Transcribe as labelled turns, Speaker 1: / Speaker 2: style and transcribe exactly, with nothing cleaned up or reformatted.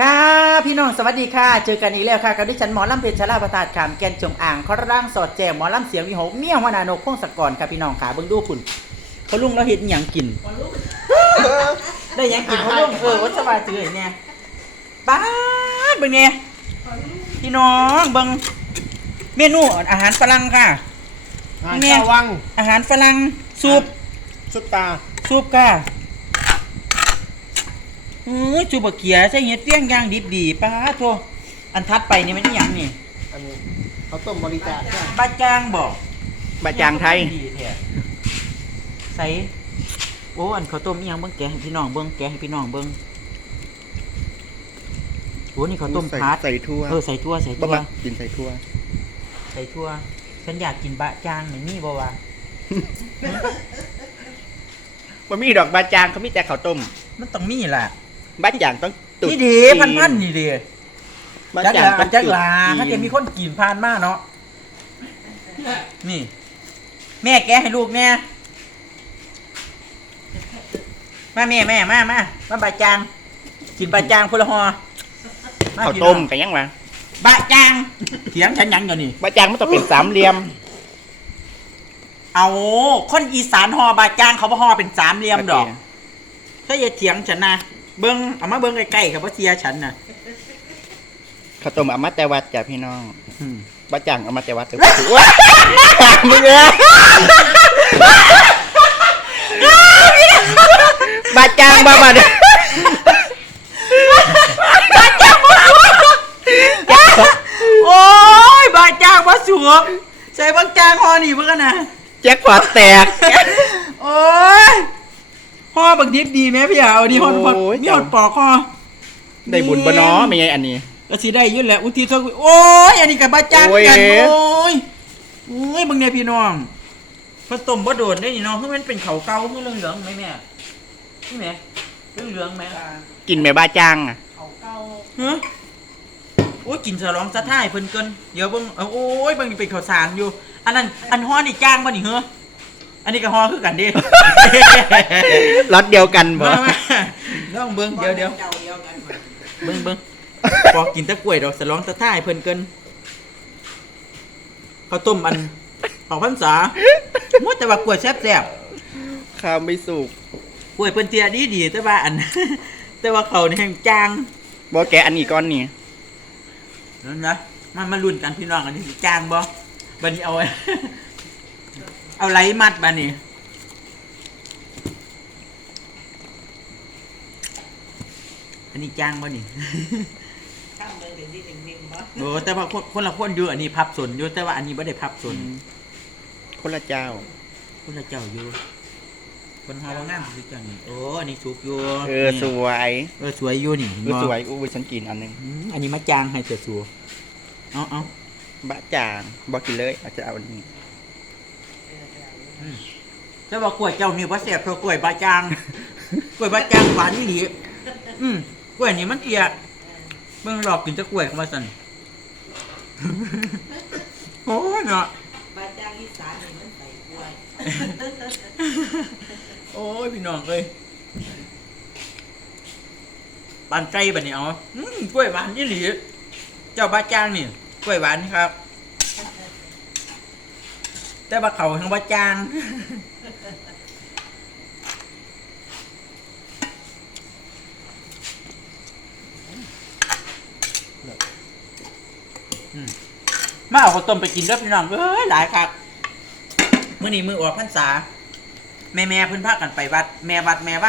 Speaker 1: ค่ะพี่น้องสวัสดีค่ะเจอกันอีกแล้วค่ะกับดิฉันหมอลำเพชรชลาประทาดขามแกนจงอ่างเขาร่างสอดแจมหมอลำเสียงวิหกเมี่ยววานานกพงศกรค่ะพี่น้องขาเบิ่งดูคุณเขาลุงแล้วเห็นหยังกินได้หยังกินเขาลุงเออวัชวาเจอเนี่ยป้าดเบิ่งเนี่ยพี่น้องเบิ่งเมนูอาหารฝรั่งค่ะ
Speaker 2: อาหารชาววัง
Speaker 1: อาหารฝรั่งซุป
Speaker 2: ซุปตา
Speaker 1: ซุปค่ะเออจูบะเกียใส่เห็ดเฟี้ยงย่างดิบดีป้าโทอันทัดไปนี่มันนี่ยังนี่
Speaker 2: อันนี้เขาต้มบริจาคใช่
Speaker 1: บะจางบอก
Speaker 3: บะจางไทย
Speaker 1: ดีแท้ใส่โอ้อันข้าวต้มอีหยังเบิ่งแกะให้พี่น้องเบิ่งแกะให้พี่น้องเบิ่งโอ้นี่ข้าวต้มพัด
Speaker 3: ใส่ทั่ว
Speaker 1: เออใส่ทั่วใส่
Speaker 3: บ่
Speaker 1: ทั่ว
Speaker 3: มากินใส่ทั่ว
Speaker 1: ใส่ทั่วฉันอยากกินบะจางนี่มีบ่วะ
Speaker 3: บ่มีดอกบะจางเขามีแต่ข้าวต้ม
Speaker 1: มันต้องมีล่ะ
Speaker 3: บะจางต้องตุ๋น
Speaker 1: นี่ดีพันพันๆนี่ดี
Speaker 3: บะ
Speaker 1: จัก
Speaker 3: จา
Speaker 1: ห
Speaker 3: ง
Speaker 1: ลา
Speaker 3: ต้อง
Speaker 1: จักหลา
Speaker 3: ตุ๋น
Speaker 1: ถ้าจะมีคนกินผ่านมาเนาะนี่ แม่แกะให้ลูกแม่มาแม่แม่มามามาบะจางกินบะจางพลหอ
Speaker 3: ข้าวต้มกันยังวะ
Speaker 1: บะจางเถียงฉันยังอยู่นี่
Speaker 3: บะจางมันต้องเป็นสามเหลี่ยม
Speaker 1: เอาคนอีสานหอบะจางเขาบ่หอเป็นสามเหลี่ยมดอก
Speaker 3: โเค
Speaker 1: ถ้าอย่าเถียงฉันนะเบิ้งเอามาเบิ้งใกล้ๆกับว่าเทียฉันน่ะ
Speaker 3: ข้าวต้มเอามาแต่วัดจ้ะพี่น้อง
Speaker 1: อืม
Speaker 3: บะจางเอามาแต่วัดแต่ว่าถือว่ามึงเอ้ยบะจางบ่มาเด้อ
Speaker 1: โอ้ยบะจางบ่สวมใส่บะจางหอนี่เบิ่งกันนะ
Speaker 3: แจ็คพอตแตก
Speaker 1: โอ้ยหอบักดิบดีไหมพี่อ่ะเอาดิหอ
Speaker 3: โอ้ย
Speaker 1: มีหอดปอกคอ
Speaker 3: ได้บุญบ่น้อไม่ไงอันนี้
Speaker 1: ก็สิได้อยุ่นแหละอุทิศส่วนกุศลโอ้ยอันนี้กับบะจางกัน
Speaker 3: โอ้ย
Speaker 1: โอ้ยโอ้ยเบิ่งเนี่ยพี่น้องผสมบ่โดดได้นี่น้องคือมันเป็นเขาเก่าคือเหลืองๆไหมแม่นี่แม่เหลืองๆไหม
Speaker 3: กินแม่บะจางอ่ะ
Speaker 1: ฮะโอ้ยกินฉลองสะท้ายเพิ่นเกินเดี๋ยวเบิ่งเอาโอ้ยเบิ่งนี่เป็นข้าวสารอยู่ อันนั้นอันฮ้อนี่จ้างบ่นี่เหรออันนี้ก็ฮ้อคือกันเด้
Speaker 3: รสเดียวกันบ่
Speaker 1: มามาลองเบิ่งเดี๋ยวเดี๋ยวเบิ่งเบิ่งพอกินแตะกล้วยดอกฉลองสะท้ายเพิ่นเกินข้าวต้มอันของพรรษาหมดแต่ว่ากล้วยแซ่บ
Speaker 3: ข้าวไม่สุก
Speaker 1: ๆกล้วยเพิ่นเตียดีๆแต่ว่าอัน แต่ว่าเขานี่แห้งจาง
Speaker 3: บ่แกะอันนี้ก่อนนี่
Speaker 1: นั่นนะมันมาลุ้นกันพี่น้องอันนี้สิจ้างบ่บัดนี้เอา เอาไหลมัดบัดนี้อันนี้จ้างบ่นี่โอ้แต่ว่าคนคนละคนอยู่อันนี้พับสนอยู่แต่ว่าอันนี้บ่ได้พับสน
Speaker 3: คนละเจ้า
Speaker 1: คนละเจ้าอยู่คนเฮาว่างามคือจังนี่โอ้อันนี้สุกอยู่
Speaker 3: เออสวย
Speaker 1: เออสวยอยู่นี่
Speaker 3: เออสวยอู้ยฉันกินอันหนึง
Speaker 1: อืมอันนี้มาจ้างให้เสียสัวเอาเอา
Speaker 3: บะจางบอกกินเลยอาจจะเอาอันนี้
Speaker 1: แต่ว่ากล้วยเจ้านี่บ่แซ่บเท่ากล้วยบาจาง กล้วยบาจางหวานนี่หลีอืมกล้วยนี่มันเอียเบิ่งหลอกกินแตะกล้วยเข้ามาสั่น โอ้ยเนาะ
Speaker 4: บาจางอีสานนี่มันใส่กล้วย
Speaker 1: โอ้ยพี่น้องเอ้ยปานไก่บัดนี้เอาอืมกล้วยหวานนี่หลีเจ้าบาจางนี่กล้วยหวานครับ แต่ว่าเขาทั้งบาจาง มาเอาข้าวต้มไปกินเด้อพี่น้องเอ้ยหลายครับมื้อนี้มื้อออกพรรษา แม่แม่ๆเพิ่นพากันไปวัดแม่วัดแม่ว่า